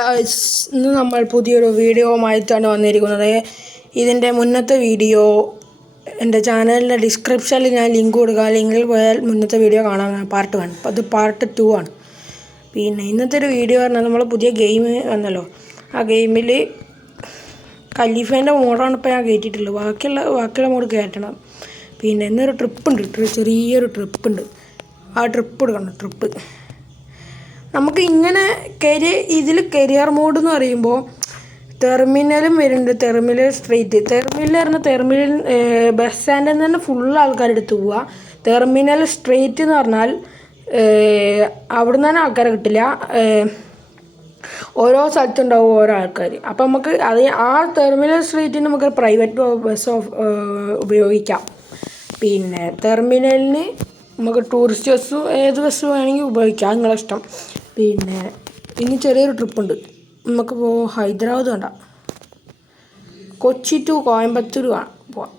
Guys, ഇന്ന് നമ്മൾ പുതിയൊരു വീഡിയോയുമായിട്ടാണ് വന്നിരിക്കുന്നത്. ഇതിൻ്റെ മുന്നത്തെ വീഡിയോ എൻ്റെ ചാനലിൻ്റെ ഡിസ്ക്രിപ്ഷനിൽ ഞാൻ ലിങ്ക് കൊടുക്കുക. ലിങ്കിൽ പോയാൽ മുന്നത്തെ വീഡിയോ കാണാം. പാർട്ട് 1. അപ്പോൾ അത് പാർട്ട് 2 ആണ്. പിന്നെ ഇന്നത്തെ ഒരു വീഡിയോ പറഞ്ഞാൽ നമ്മൾ പുതിയ ഗെയിം വന്നല്ലോ. ആ ഗെയിമിൽ ഖലീഫേൻ്റെ മോഡാണ് ഇപ്പോൾ ഞാൻ കയറ്റിയിട്ടുള്ളത്. ബാക്കിയുള്ള മോഡ് കയറ്റണം. പിന്നെ ഇന്നൊരു ട്രിപ്പുണ്ട്, ചെറിയൊരു ട്രിപ്പുണ്ട്. ആ ട്രിപ്പ് എടുക്കണം. ട്രിപ്പ് നമുക്ക് ഇങ്ങനെ ഇതിൽ കരിയർ മോഡ് എന്ന് പറയുമ്പോൾ ടെർമിനലും വരുന്നുണ്ട്. ടെർമിനൽ സ്ട്രീറ്റ്, ടെർമിനൽ പറഞ്ഞാൽ ടെർമിനൽ ബസ് സ്റ്റാൻഡിൽ നിന്ന് തന്നെ ഫുൾ ആൾക്കാരെടുത്ത് പോവുക. ടെർമിനൽ സ്ട്രീറ്റ് എന്ന് പറഞ്ഞാൽ അവിടെ നിന്ന് തന്നെ ആൾക്കാരെ കിട്ടില്ല. ഓരോ സ്ഥലത്തുണ്ടാവും ഓരോ ആൾക്കാർ. അപ്പം നമുക്ക് ആ ടെർമിനൽ സ്ട്രീറ്റിന് നമുക്ക് പ്രൈവറ്റ് ബസ് ഉപയോഗിക്കാം. പിന്നെ ടെർമിനലിന് നമുക്ക് ടൂറിസ്റ്റ് ബസ് ഏത് ബസ് വേണമെങ്കിൽ ഉപയോഗിക്കാം, നിങ്ങളെ ഇഷ്ടം. പിന്നെ ഇനി ചെറിയൊരു ട്രിപ്പുണ്ട്. നമുക്കിപ്പോൾ ഹൈദരാബാദ് വേണ്ട, കൊച്ചി ടു കോയമ്പത്തൂർ പോവാം.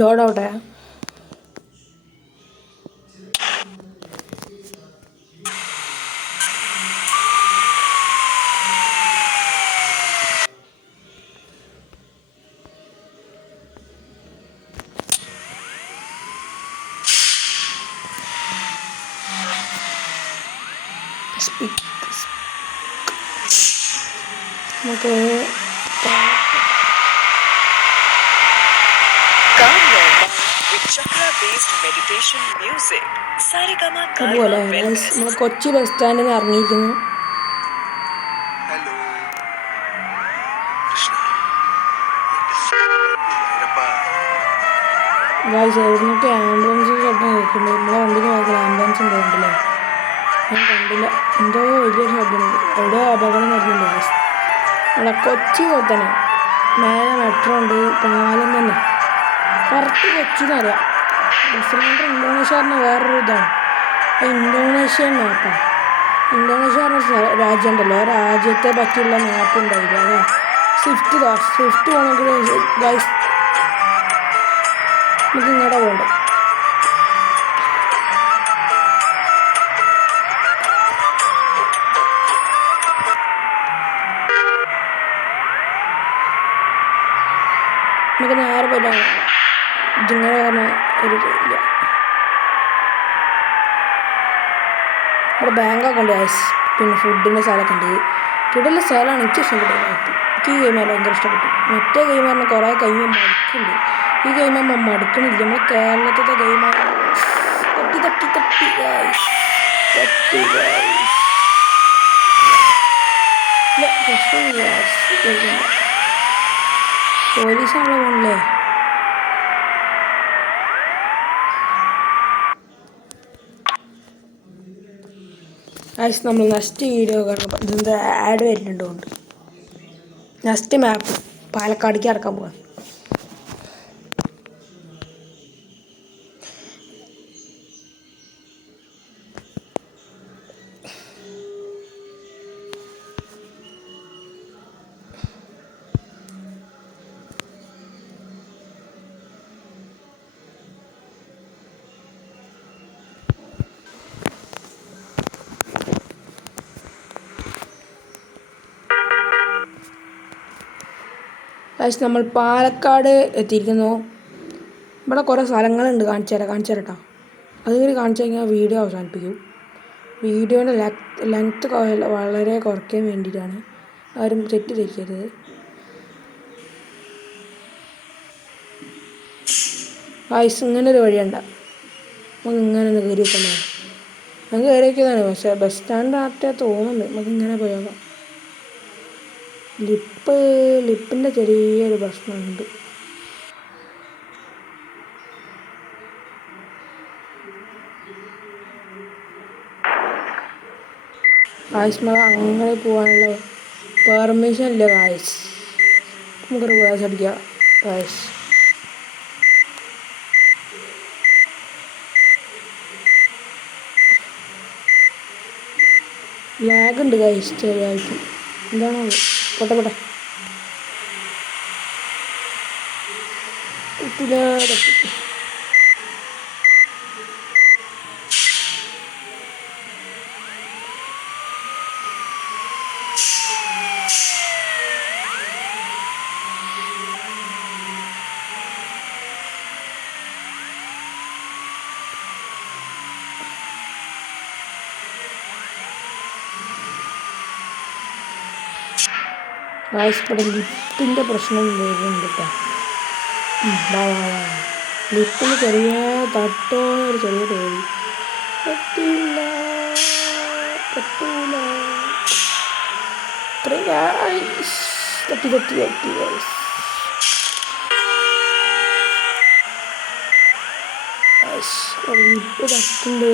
ലോഡ് ഔട്ടേ നമുക്ക് അതുപോലെ നമ്മൾ കൊച്ചി ബസ് സ്റ്റാൻഡിൽ നിന്ന് ഇറങ്ങിയിരിക്കുന്നു. എവിടുന്നൊക്കെ ആംബുലൻസ് ശബ്ദം കേൾക്കുന്നുണ്ട്. നമ്മളെ വണ്ടിയിൽ നോക്കില്ല, ആംബുലൻസ് ഉണ്ടായിട്ടില്ലേ? ഞാൻ കണ്ടില്ല. എന്തോ വലിയൊരു ശബ്ദമുണ്ട്. എവിടെയോ അപകടം നടക്കുന്നുണ്ട്. അവിടെ കൊച്ചി പോലെ തന്നെ മേലെ മെട്രോ ഉണ്ട്, പാലം തന്നെ. കറക്റ്റ് കൊച്ചി എന്നറിയാം. ബസ്സിലാണ്ട് ഇന്തോനേഷ്യ പറഞ്ഞ വേറൊരു ഇതാണ്. ഇന്തോനേഷ്യ മാപ്പാണ്. ഇന്തോനേഷ്യ പറഞ്ഞ രാജ്യം ഉണ്ടല്ലോ, ആ രാജ്യത്തെ പറ്റിയുള്ള മാപ്പ് ഉണ്ടായില്ല. അതാ സ്വിഫ്റ്റ് പോകണമെങ്കിൽ ഗൈസ് നമുക്ക് ഇങ്ങോട്ടാ പോകണ്ടേ. നമുക്ക് നേരെ പോയിട്ടാണ് ഇതിങ്ങനെ പറഞ്ഞ ഒരു ഇല്ല. അവിടെ ബാങ്കൊക്കെ ഉണ്ട് ഗൈസ്. പിന്നെ ഫുഡിൻ്റെ സ്ഥലമൊക്കെ ഉണ്ട്. ഫുഡിൻ്റെ സ്ഥലമാണ് എനിക്ക് ഇഷ്ടപ്പെട്ടത്. എനിക്ക് ഈ ഗെയിം ഭയങ്കര ഇഷ്ടപ്പെട്ടു. മറ്റേ ഗെയിം പറഞ്ഞാൽ കുറേ കഴിയുമ്പോൾ മടുക്കുന്നുണ്ട്. ഈ ഗെയിം ആകുമ്പോൾ മടുക്കണില്ല. നമ്മൾ കേരളത്തിലെ ഗെയിമാണ്. തട്ടി ഗൈസ്. പോലീസാണല്ലോ പോണല്ലേ. ഗൈസ്, നമ്മൾ നെക്സ്റ്റ് വീഡിയോ കാണുമ്പോൾ ഇതിൻ്റെ ആഡ് വരുന്നുണ്ട്. നെക്സ്റ്റ് മാപ്പ് പാലക്കാടേക്ക് അടക്കാൻ പോകാം. ഗൈസ്, നമ്മൾ പാലക്കാട് എത്തിയിരിക്കുന്നു. ഇവിടെ കുറേ സ്ഥലങ്ങളുണ്ട്. കാണിച്ചു തരാം കേട്ടോ. അതിങ്ങനെ കാണിച്ചു കഴിഞ്ഞാൽ വീഡിയോ അവസാനിപ്പിക്കും. വീഡിയോൻ്റെ ലെങ്ത്ത് വളരെ കുറയ്ക്കാൻ വേണ്ടിയിട്ടാണ്. ആരും തെറ്റിദ്ധരിക്കരുത്. ഗൈസ്, ഇങ്ങനൊരു വഴിയുണ്ട. നമുക്ക് ഇങ്ങനെ ഒന്ന് കയറി വെക്കണേ. നമുക്ക് കയറി വയ്ക്കുന്നതാണ്. പക്ഷേ ബസ് സ്റ്റാൻഡ് ആറ്റേ തോന്നുന്നുണ്ട്. നമുക്ക് ഇങ്ങനെ പോയേക്കാം. ലിപ്പിൻ്റെ ചെറിയൊരു പ്രശ്നമുണ്ട്. ഗായ്സ് അങ്ങനെ പോകാനുള്ള പെർമിഷൻ ഇല്ല ഗായ്സ്. നമുക്ക് റിവേഴ്സ് അടിക്കാം ഗായ്സ്. ലാഗ് ഉണ്ട് ഗൈസ് ചെറിയായിട്ട്. എന്താണോ പോട്ടെ പോട്ടെ. ഗൈസ് ഇവിടെ ലിഫ്റ്റിൻ്റെ പ്രശ്നം വരുന്നുണ്ട് കേട്ടോ. ലിഫ്റ്റിന് ചെറിയ തട്ടോ ഒരു ചെറിയ പേര് പറ്റില്ല പറ്റൂല. തട്ടി തട്ടി തട്ടി ലിഫ്റ്റ് തട്ടുണ്ട്.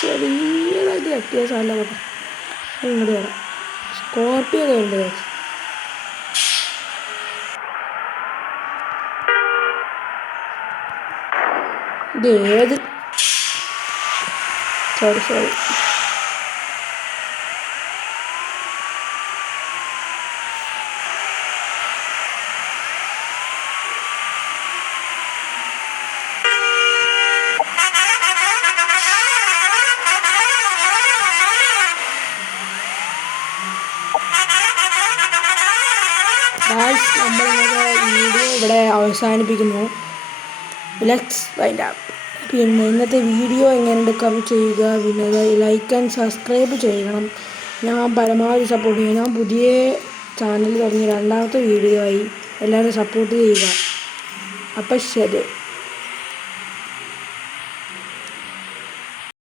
ചെറിയതായിട്ട് തട്ടിയ സാധനം പോട്ടെ. ഇങ്ങോട്ട് വരാം. സ്കോർപ്പിയോ കയറുണ്ട്. ഇത് ഏത് സോറി നമ്മളിങ്ങനെ വീഡിയോ ഇവിടെ അവസാനിപ്പിക്കുന്നു. Let's wind up. പിന്നെ ഇന്നത്തെ വീഡിയോ എങ്ങനെ കമൻറ്റ് ചെയ്യുക. പിന്നെ ലൈക്ക് ആൻഡ് സബ്സ്ക്രൈബ് ചെയ്യണം. ഞാൻ പരമാവധി സപ്പോർട്ട് ചെയ്യും. ഞാൻ പുതിയ ചാനൽ തുടങ്ങി 2ാമത്തെ വീഡിയോ ആയി. എല്ലാവരും സപ്പോർട്ട് ചെയ്യുക. അപ്പം ശരി.